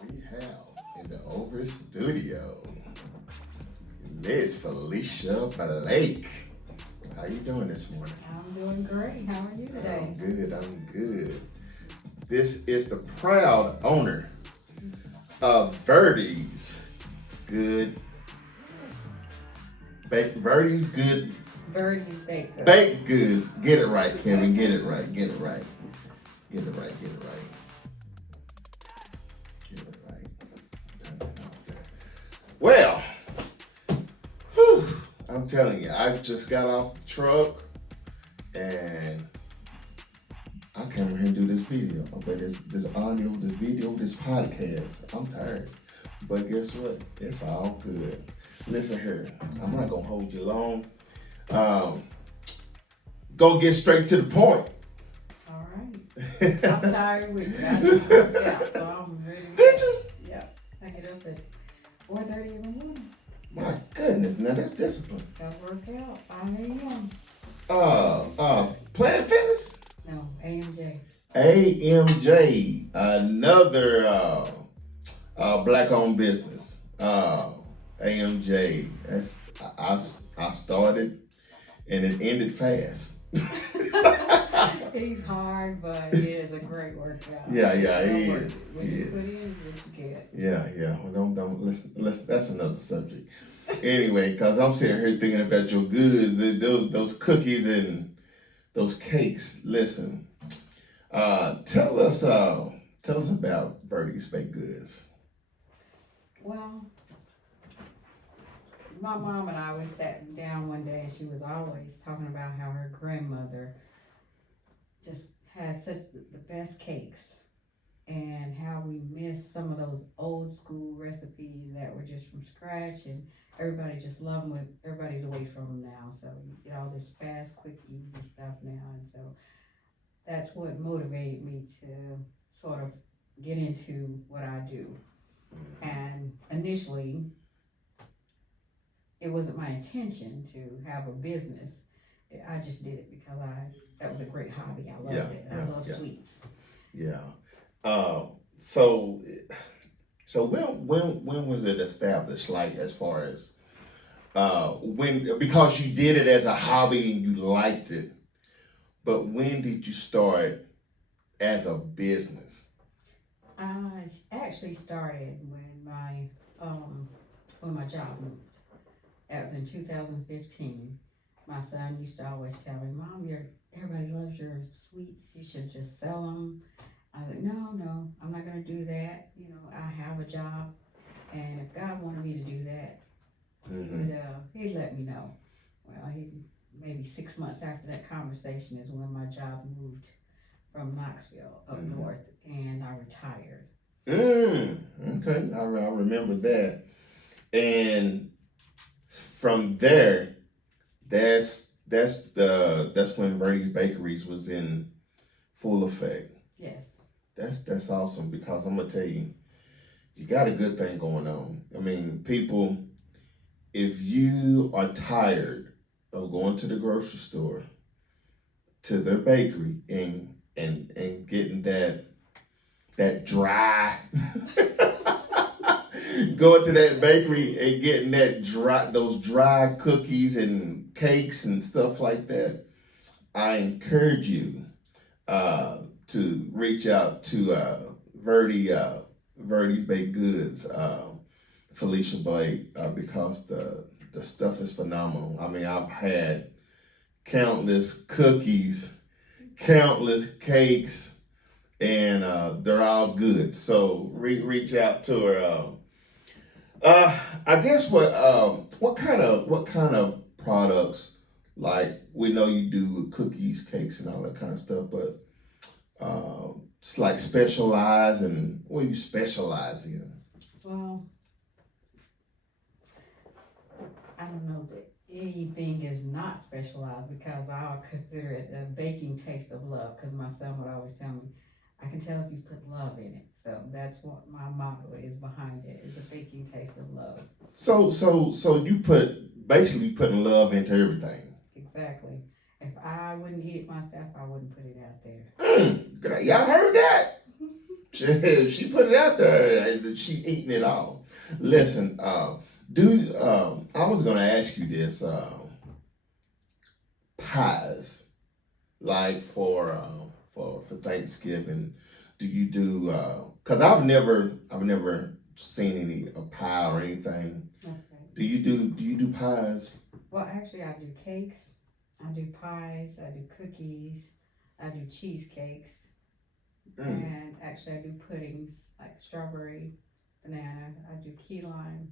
We have in the over studio, Miss Felecia Blake. How you doing this morning? I'm doing great. How are you today? I'm good. This is the proud owner of Verties. Good Verties good Verties baked goods. baked goods. Get it right, Kevin. Get it right. Get it right. Get it right. Get it right. Get it right. Well, whew, I'm telling you, I just got off the truck and I came here and do this video. But this audio, this video, this podcast. I'm tired. But guess what? It's all good. Listen here, I'm not gonna hold you long. Go get straight to the point. All right. I'm tired with you. I just worked out, so I'm ready. Did you? Yep. I get up at 4:30 in the morning. My goodness, now that's discipline. Got to work out. 5 a.m. Planet Fitness? No, AMJ. AMJ, another black-owned business. AMJ. I started and it ended fast. He's hard, but it is a great workout. Yeah, he is. What you put in is what you get. Yeah. Well, don't listen. That's another subject. Anyway, because I'm sitting here thinking about your goods, those cookies and those cakes. Listen, tell us about Verties Baked Goods. Well, my mom and I, we sat down one day and she was always talking about how her grandmother just had such the best cakes and how we miss some of those old school recipes that were just from scratch and everybody just loved them. Everybody's away from them now, so you get all this fast, quick, easy stuff now, and so that's what motivated me to sort of get into what I do. And initially, it wasn't my intention to have a business. I just did it because that was a great hobby. I loved it. I love sweets. Yeah. So when was it established? Like as far as when, because you did it as a hobby and you liked it, but when did you start as a business? I actually started when my job moved. That was in 2015. My son used to always tell me, "Mom, everybody loves your sweets. You should just sell them." I was like, no, I'm not going to do that. You know, I have a job, and if God wanted me to do that, he'd let me know. Well, maybe 6 months after that conversation is when my job moved from Knoxville up north, and I retired. Okay, I remember that. And from there, that's when Verties Bakeries was in full effect. Yes. That's awesome, because I'm gonna tell you, you got a good thing going on. I mean, people, if you are tired of going to the grocery store, to their bakery and getting that dry going to that bakery and getting those dry cookies and cakes and stuff like that, I encourage you to reach out to Verties Baked Goods, Felecia Blake, because the stuff is phenomenal. I mean, I've had countless cookies, countless cakes, and they're all good. So reach out to her. I guess what kind of products, like we know you do cookies, cakes, and all that kind of stuff, but it's like specialize, and what do you specialize in? Well, I don't know that anything is not specialized, because I would consider it a baking taste of love, because my son would always tell me, I can tell if you put love in it. So that's what my motto is behind it, is a baking taste of love. So you basically putting love into everything. Exactly. If I wouldn't eat it myself, I wouldn't put it out there. Y'all heard that? She put it out there. And she eating it all. Listen, I was gonna ask you this. Pies, like for Thanksgiving, do you do? Cause I've never seen any a pie or anything. Okay. Do you do pies? Well, actually, I do cakes, I do pies, I do cookies, I do cheesecakes, Mm, and actually, I do puddings like strawberry, banana. I do key lime.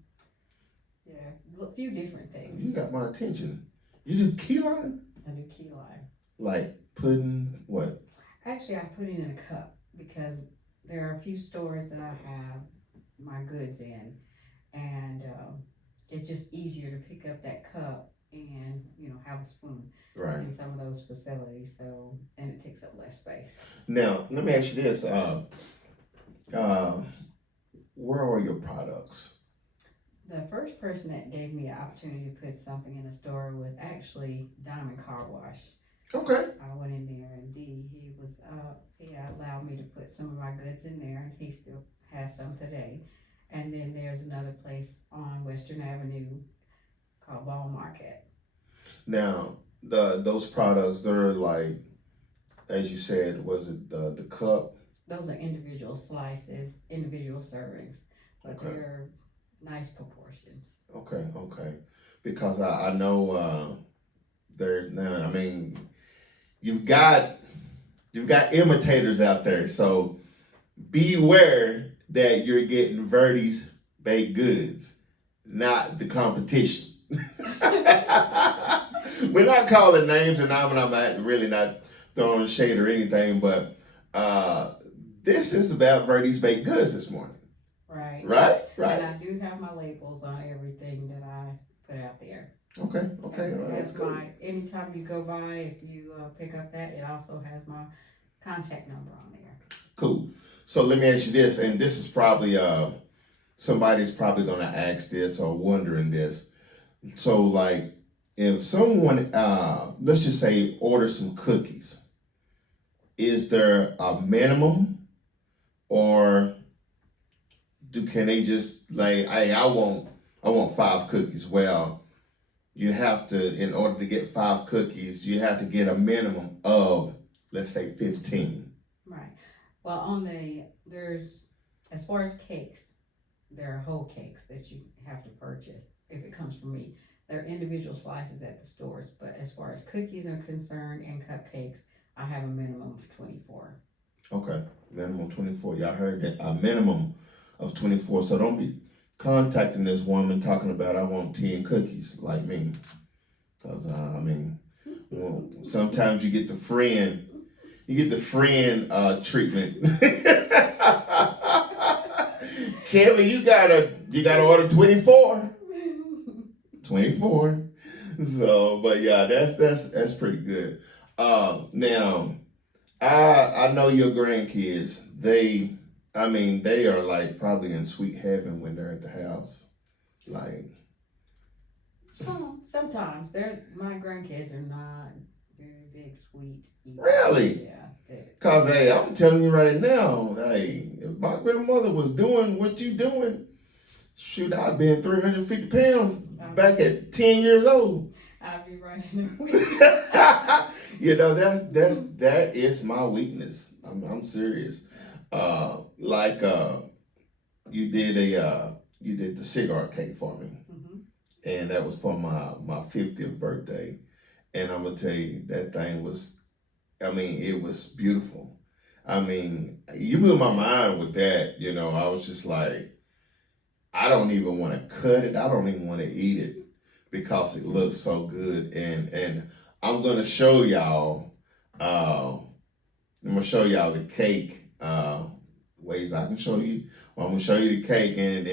Yeah, a few different you things. got my attention. You do key lime? I do key lime. Like pudding? What? Actually, I put it in a cup because there are a few stores that I have my goods in, and it's just easier to pick up that cup and have a spoon Right. in some of those facilities. So and it takes up less space. Now, let me ask you this. Uh, where are your products? The first person that gave me an opportunity to put something in a store was actually Diamond Car Wash. Okay. I went in there and he allowed me to put some of my goods in there, and he still has some today. And then there's another place on Western Avenue called Ball Market. Now, those products, they're like, as you said, was it the cup? Those are individual slices, individual servings, but Okay. they're nice proportions. Okay. Because I know there now. I mean, you've got imitators out there, so beware that you're getting Verties baked goods, not the competition. We're not calling names, and I'm not really not throwing shade or anything, but this is about Verties baked goods this morning. Right. Right. And I do have my labels on everything that I put out there. Okay. And Well, it that's has cool. anytime you go by, if you pick up that, it also has my contact number on there. Cool. So let me ask you this, and this is probably somebody's probably gonna ask this or wondering this. So like, if someone let's just say order some cookies, is there a minimum, or can they just like, hey, I want 5 cookies? Well, you have to, in order to get 5 cookies, you have to get a minimum of, let's say, 15. Right. Well, there's, as far as cakes, there are whole cakes that you have to purchase if it comes from me. There are individual slices at the stores, but as far as cookies are concerned and cupcakes, I have a minimum of 24. Okay, minimum 24. Y'all heard that, a minimum of 24. So don't be contacting this woman talking about I want 10 cookies like me. Because, I mean, sometimes you get the friend treatment. Kevin, you gotta order 24. 24. So, but yeah, that's pretty good. Now, I know your grandkids. They are like probably in sweet heaven when they're at the house. Like, Sometimes my grandkids are not very big sweet eaters. really? Yeah. Cause hey, I'm telling you right now, hey, if my grandmother was doing what you doing, shoot, I'd been 350 pounds back at 10 years old. I'll be right in there with you. That is my weakness. I'm serious. Like you did the cigar cake for me, Mm-hmm. and that was for my 50th birthday. And I'm gonna tell you, that thing was, it was beautiful. You blew my mind with that. I was just like, I don't even want to cut it. I don't even want to eat it because it looks so good. And I'm gonna show y'all. I'm gonna show y'all the cake. Ways I can show you. Well, I'm gonna show you the cake, and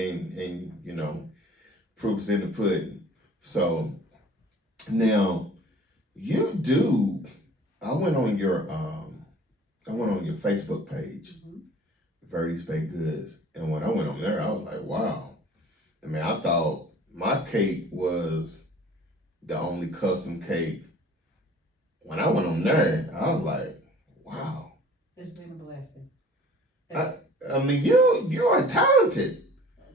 proof's in the pudding. So now you do. I went on your Facebook page, Mm-hmm. Verties Baked Goods, and when I went on there, I was like, wow. I thought my cake was the only custom cake. When I went on there, I was like, wow. It's been a blessing. I mean, you are talented.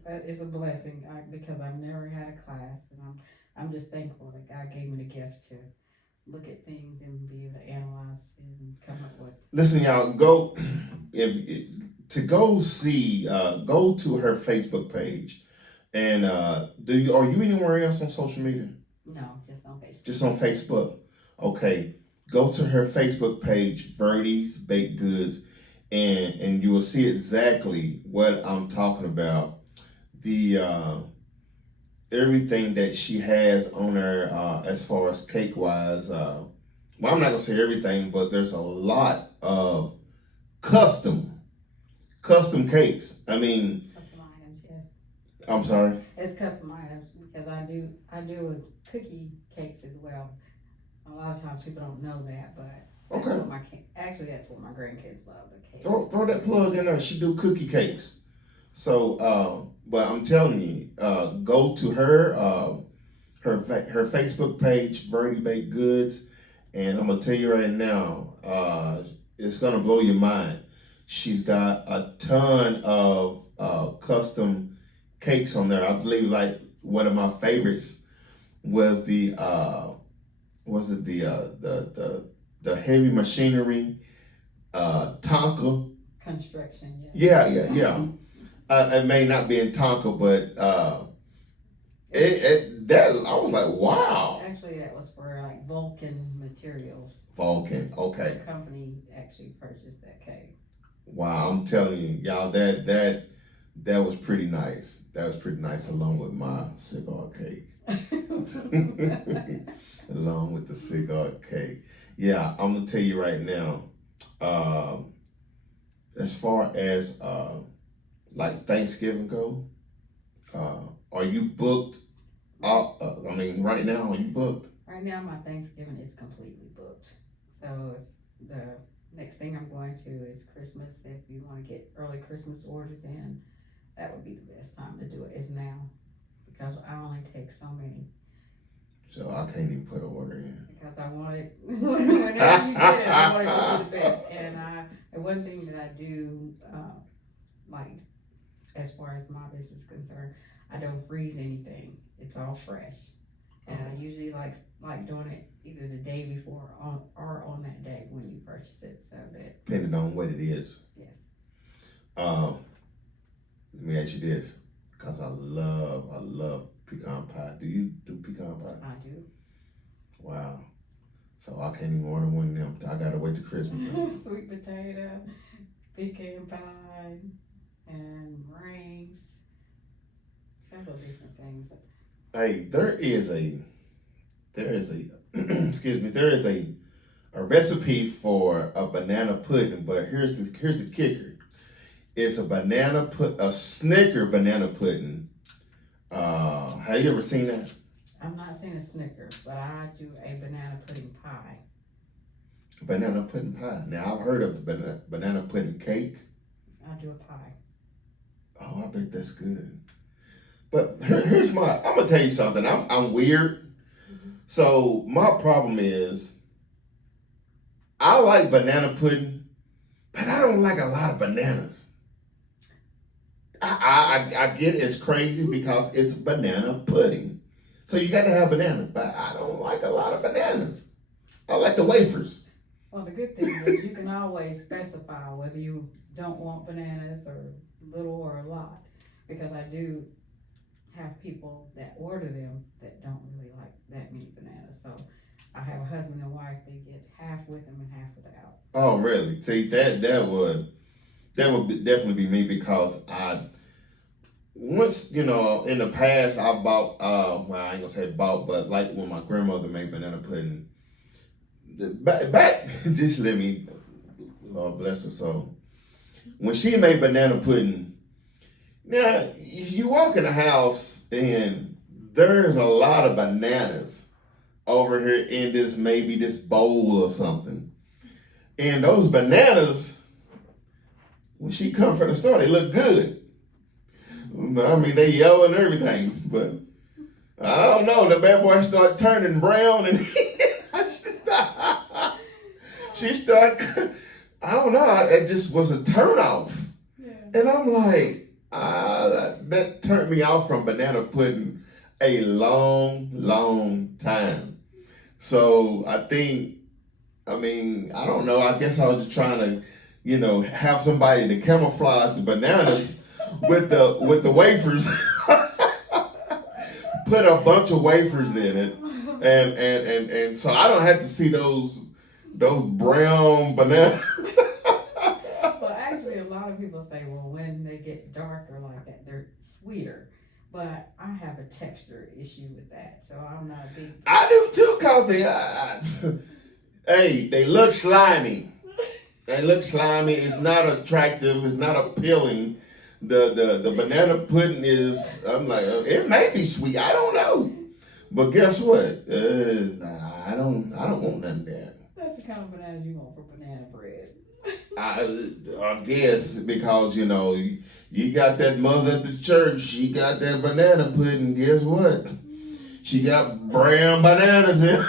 That is a blessing because I've never had a class, and I'm just thankful that God gave me the gift to look at things and be able to analyze and come up with. Listen, y'all, go if to go see go to her Facebook page, and are you anywhere else on social media? No, just on Facebook. Just on Facebook. Okay, go to her Facebook page, Verties Baked Goods, and you will see exactly what I'm talking about. The everything that she has on her as far as cake wise. Well, I'm not gonna say everything, but there's a lot of custom cakes. I mean, Custom items, yes. I'm sorry. It's custom items because I do cookie cakes as well. A lot of times people don't know that, but that's Okay. what that's what my grandkids love, the cakes. Throw that plug in there. She do cookie cakes. So, but I'm telling you, go to her Facebook page, Vertie Baked Goods, and I'm gonna tell you right now, it's gonna blow your mind. She's got a ton of custom cakes on there. I believe like one of my favorites was the heavy machinery Tonka. Construction, yeah. Yeah. It may not be in Tonka, but that I was like, wow. Actually, that was for like Vulcan Materials. Vulcan, okay. The company actually purchased that cake. Wow, I'm telling you, y'all, that was pretty nice. That was pretty nice, along with my cigar cake. Along with the cigar cake. Yeah, I'm gonna tell you right now. As far as like Thanksgiving go, are you booked? I mean, right now, are you booked? Right now, my Thanksgiving is completely booked. So the next thing I'm going to is Christmas. If you want to get early Christmas orders in, that would be the best time to do it is now, because I only take so many. So I can't even put an order in. Because I want it, whenever you get it, I want it to be the best. And one thing that I do, like, as far as my business is concerned, I don't freeze anything. It's all fresh. And I usually like doing it either the day before or on that day when you purchase it, so that. Depending on what it is. Yes. Let me ask you this, because I love pecan pie. Do you do pecan pie? I do. Wow. So I can't even order one of them. I gotta wait till Christmas. Sweet potato, pecan pie, and rings. Several different things. Hey, there is a excuse me, there is a recipe for a banana pudding, but here's the kicker. It's a Snicker banana pudding. Have you ever seen that? I've not seen a Snicker, but I do a banana pudding pie. Banana pudding pie. Now I've heard of the banana pudding cake. I do a pie. Oh, I bet that's good. But here's I'm gonna tell you something. I'm weird. So my problem is, I like banana pudding, but I don't like a lot of bananas. I get it's crazy because it's banana pudding. So you got to have bananas, but I don't like a lot of bananas. I like the wafers. Well, the good thing is you can always specify whether you don't want bananas or little or a lot, because I do have people that order them that don't really like that many bananas. So I have a husband and wife that get half with them and half without. Oh, really? See, that would definitely be me, because once, in the past I bought, well, I ain't gonna say bought, but like when my grandmother made banana pudding, back just let me, Lord bless her soul, when she made banana pudding, now you walk in the house and there's a lot of bananas over here in this bowl or something, and those bananas, when she come from the store, they look good. I mean, they yellow and everything, but I don't know. The bad boy started turning brown, and she started. I don't know. It just was a turn off. Yeah. And I'm like, that turned me off from banana pudding a long time. So I don't know. I guess I was just trying to, have somebody to camouflage the bananas with the wafers. Put a bunch of wafers in it, and so I don't have to see those brown bananas. Well, actually, a lot of people say, well, when they get darker like that, they're sweeter. But I have a texture issue with that, so I'm not a big. I do too, cause they look slimy. They look slimy. It's not attractive. It's not appealing. The banana pudding is. I'm like, it may be sweet. I don't know, but guess what? Nah, I don't want none of that. That's the kind of bananas you want for banana bread. I guess because you got that mother at the church. She got that banana pudding. Guess what? She got brown bananas in.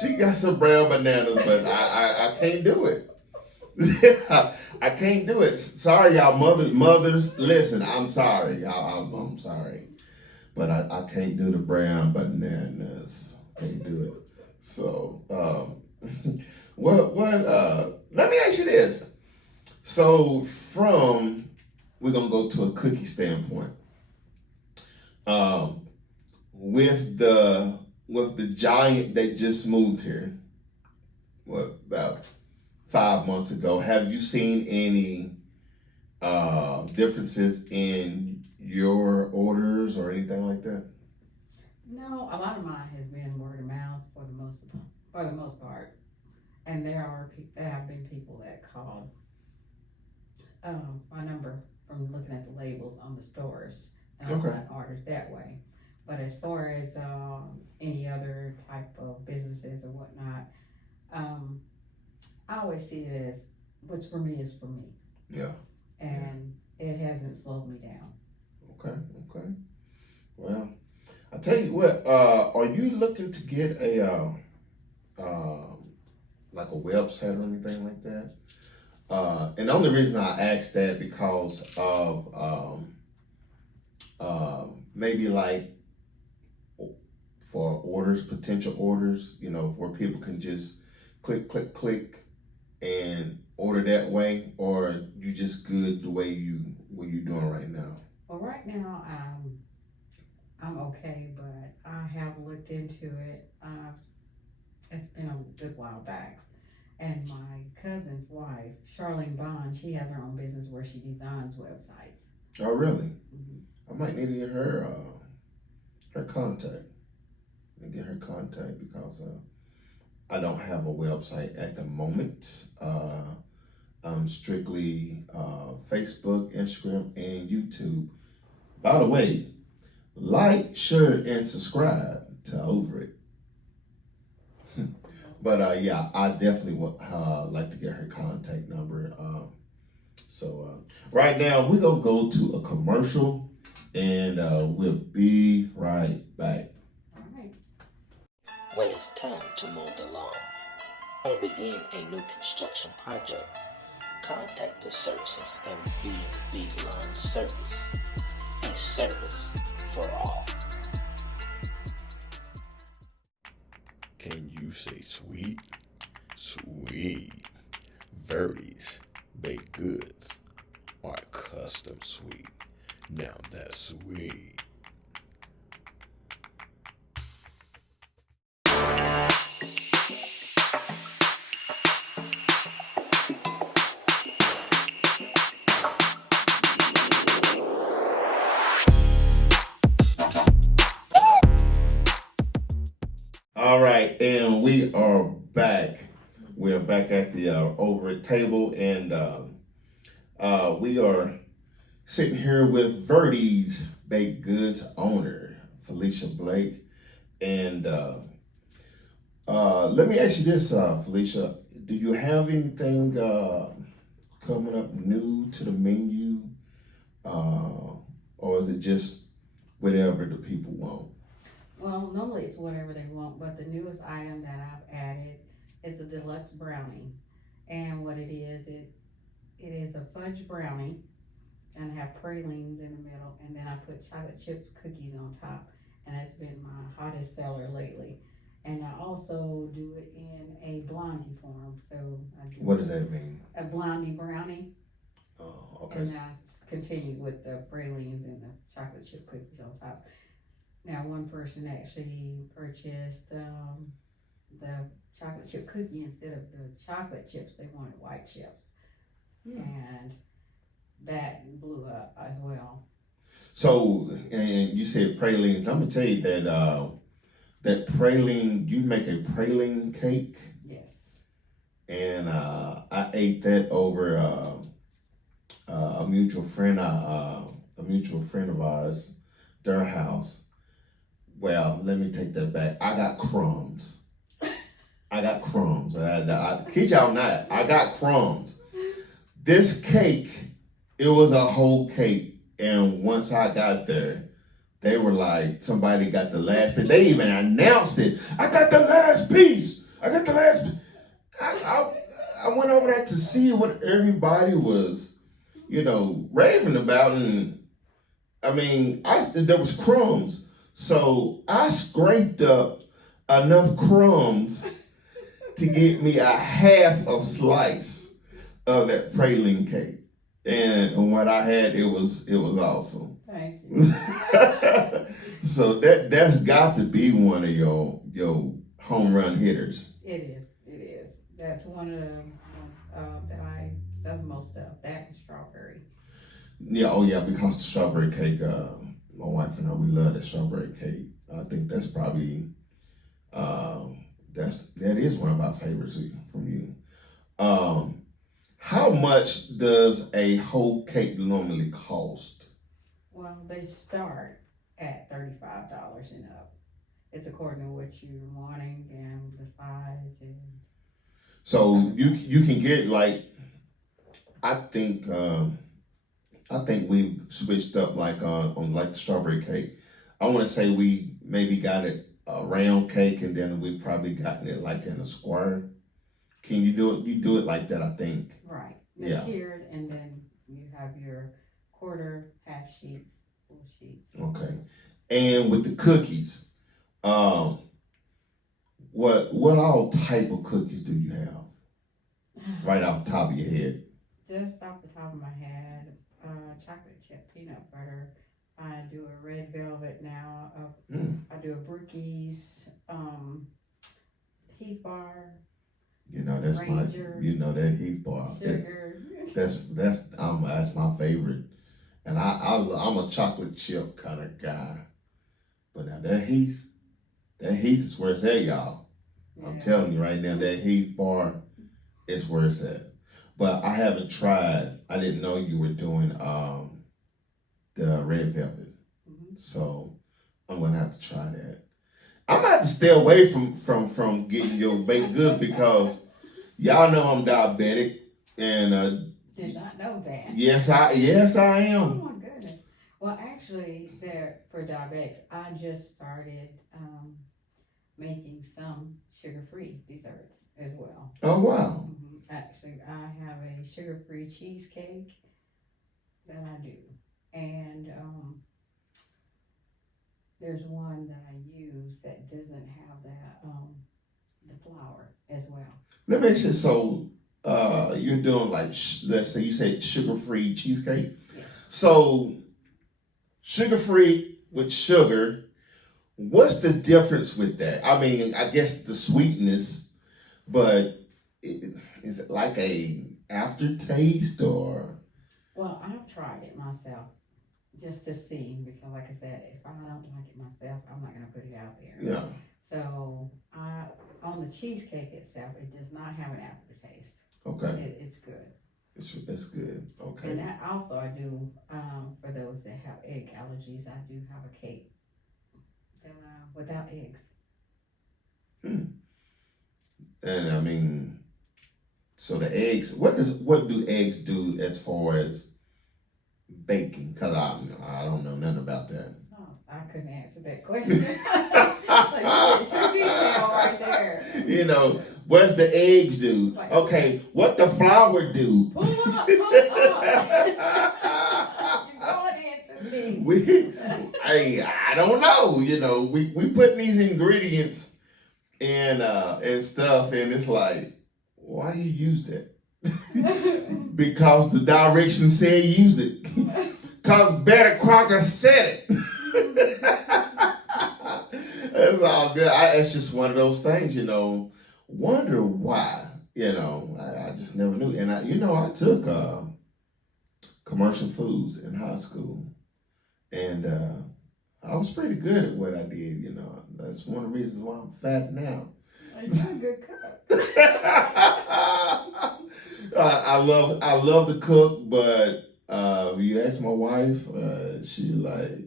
She got some brown bananas, but I can't do it. I can't do it. Sorry, y'all mothers. Listen, I'm sorry, y'all. I'm sorry, but I can't do the brown bananas. Can't do it. So, what? Let me ask you this. So, we're gonna go to a cookie standpoint. With the giant that just moved here, about 5 months ago, have you seen any differences in your orders or anything like that? No, a lot of mine has been word of mouth for the most part, and there have been people that called my number from looking at the labels on the stores, and I got orders that way. But as far as any other type of businesses or whatnot, I always see it as what's for me is for me. Yeah. And it hasn't slowed me down. Okay. Well, I tell you what. Are you looking to get a like a website or anything like that? And the only reason I asked that because of maybe like for potential orders, where people can just click and order that way, or you just good the way what you're doing right now? Well, right now I'm okay, but I have looked into it. It's been a good while back, and my cousin's wife, Charlene Bond, she has her own business where she designs websites. Oh, really? Mm-hmm. I might need to get her contact. Get her contact because I don't have a website at the moment. I'm strictly Facebook, Instagram, and YouTube. By the way, like, share, and subscribe to Over It. But yeah, I definitely would like to get her contact number. So right now we're gonna go to a commercial, and we'll be right back. When it's time to mow the lawn or begin a new construction project, contact the services of B&B Lawn Service. A service for all. Can you say sweet? Sweet. Verties baked goods are custom sweet. Now that's sweet. All right, and we are back. We're back at the over at table, and we are sitting here with Verties Baked Goods owner Felecia Blake. And let me ask you this, Felecia, do you have anything coming up new to the menu, or is it just whatever the people want? Well, normally it's whatever they want, but the newest item that I've added is a deluxe brownie. And what it is, It is a fudge brownie, and I have pralines in the middle, and then I put chocolate chip cookies on top, and that's been my hottest seller lately. And I also do it in a blondie form, so I do What does that mean? a blondie brownie, Oh, okay. and I continue with the pralines and the chocolate chip cookies on top. Now, one person actually purchased the chocolate chip cookie instead of the chocolate chips. They wanted white chips, and that blew up as well. So, and you said pralines. I'm gonna tell you that that praline. You make a praline cake, Yes. and I ate that over a mutual friend. A mutual friend of ours, their house. Well, let me take that back. I got crumbs. I kid y'all not. I got crumbs. This cake, it was a whole cake, and once I got there, they were like, somebody got the last piece. They even announced it. I got the last piece. I got the last piece. I went over there to see what everybody was, raving about, and I mean, there was crumbs, so I scraped up enough crumbs to get me a half of slice of that praline cake, and what I had, it was awesome. Thank you. So that's got to be one of your home run hitters. It is. It is. That's one of the that I sell the most of. That and strawberry. Yeah, oh yeah, because the strawberry cake, my wife and I, we love that strawberry cake. I think that's probably, that is one of our favorites from you. How much does a whole cake normally cost? Well, they start at $35 and up. It's according to what you're wanting and the size and. So you can get like, I think we've switched up like on like the strawberry cake. I want to say we maybe got it a round cake, and then we've probably gotten it like in a square. Can you do it? You do it like that, I think. Right. They're Yeah. tiered, and then you have your quarter, half sheets, full sheets. Okay. And with the cookies, what all type of cookies do you have? Right off the top of your head. Just off the top of my head, chocolate chip peanut butter. I do a red velvet now. I do a Brookies, Heath bar, That's Ranger, that Heath bar. sugar. That's my favorite. And I'm a chocolate chip kind of guy. But now that Heath is where it's at, y'all. I'm telling you right now, that Heath bar is where it's at. But I haven't tried. I didn't know you were doing the red velvet. Mm-hmm. So I'm gonna have to try that. I'm gonna have to stay away from getting your baked goods because y'all know I'm diabetic, and Did not know that. yes I am. Oh my goodness. Well, actually, for diabetics, I just started making some sugar-free desserts as well. Oh wow. Actually, I have a sugar-free cheesecake that I do, and there's one that I use that doesn't have that the flour as well. Let me ask you. So you're doing like let's say you said sugar-free cheesecake. Yeah. So sugar-free with sugar. What's the difference with that? I mean, I guess the sweetness, but is it like a aftertaste or? Well, I've tried it myself just to see because, like I said, if I don't like it myself, I'm not going to put it out there. Yeah. So on the cheesecake itself, it does not have an aftertaste. Okay. It's good. That's good. Okay. And that also I do for those that have egg allergies. I do have a cake that without eggs. And I mean, so the eggs. What do eggs do as far as baking? Cause I don't know nothing about that. Oh, I couldn't answer that question. Like, too detailed right there. What's the eggs do? Like- Okay, what the flour do? Pull up. You're going into me. I don't know. We put these ingredients and stuff, and it's like, why you use that? Because the directions said use it. Cause Betty Crocker said it. It's all good. It's just one of those things, Wonder why, I just never knew. And I took commercial foods in high school, and I was pretty good at what I did. That's one of the reasons why I'm fat now. You're a good cook. I love to cook, but you ask my wife, she like,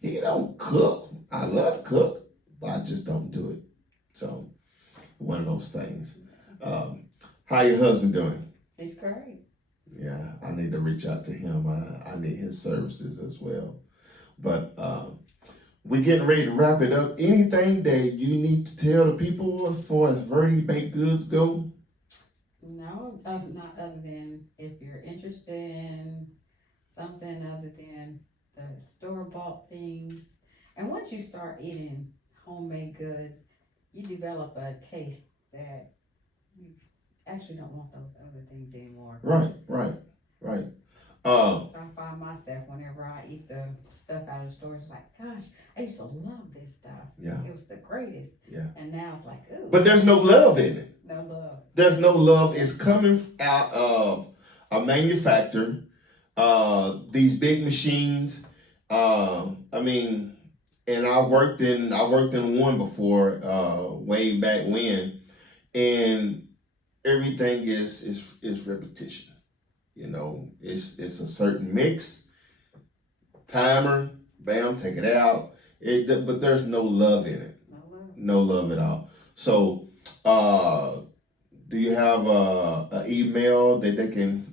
he don't cook. I love to cook, but I just don't do it. So one of those things. How your husband doing? He's great. Yeah, I need to reach out to him. I need his services as well. But we're getting ready to wrap it up. Anything that you need to tell the people as far as Verties baked goods go? No, not other than if you're interested in something other than the store-bought things. And once you start eating homemade goods, you develop a taste that you actually don't want those other things anymore. Right. So I find myself whenever I eat the stuff out of the store, it's like, gosh, I used to love this stuff. Yeah. It was the greatest. Yeah. And now it's like, ooh. But there's no love in it. No love. There's no love. It's coming out of a manufacturer. These big machines. And I worked in one before, way back when, and everything is repetition. It's a certain mix, timer, bam, take it out. But there's no love in it. No love. No love at all. So, do you have an email that they can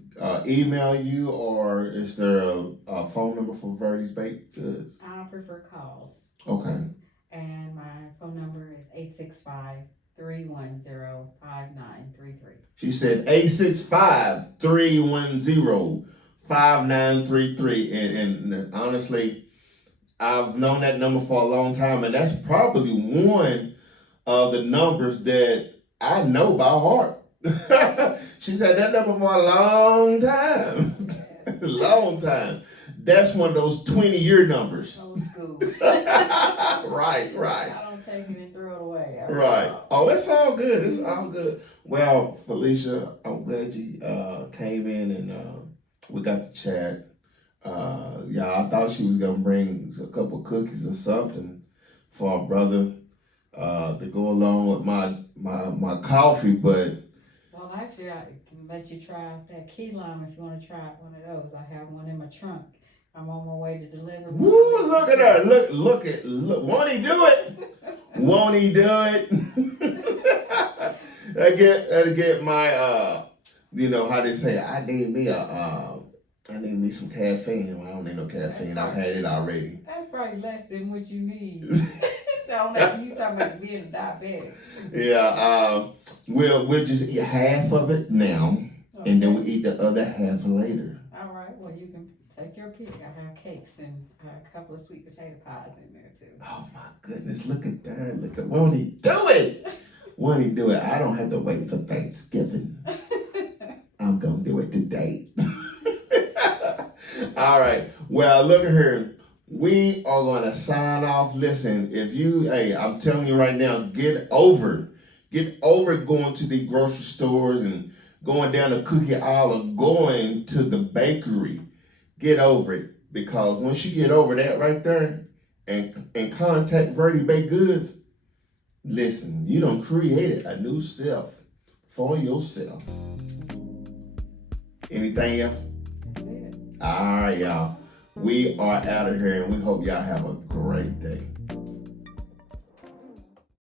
email you, or is there a phone number for Verties Baked Goods? I prefer calls. Okay. And my phone number is 865-310-5933. She said 865-310-5933. And honestly, I've known that number for a long time, and that's probably one of the numbers that I know by heart. She said that number for a long time. Yes. Long time. That's one of those 20-year numbers. Old school. Right. I don't take it and throw it away. Right. Oh, it's all good. It's all good. Well, Felecia, I'm glad you came in and we got to chat. I thought she was gonna bring a couple cookies or something for our brother to go along with my coffee, but Well, actually, I can let you try out that key lime if you want to try one of those. I have one in my trunk. I'm on my way to deliver. woo, look at her. Look. Won't he do it? Won't he do it? I get my how they say, I need me some caffeine. Well, I don't need no caffeine. I've had it already. That's probably less than what you need. You talking about being a diabetic. Yeah, we'll just eat half of it now, and then we eat the other half later. All right. Well, you can take your pick. I have cakes and a couple of sweet potato pies in there too. Oh my goodness, look at that. Look at, won't he do it? Won't he do it? I don't have to wait for Thanksgiving. I'm going to do it today. All right. Well, look at her. We are going to sign off. Listen, I'm telling you right now, get over going to the grocery stores and going down the cookie aisle or going to the bakery. Get over it, because once you get over that right there and contact Verties Baked Goods, listen, you done created a new self for yourself. Anything else? That's it. All right, y'all. We are out of here, and we hope y'all have a great day.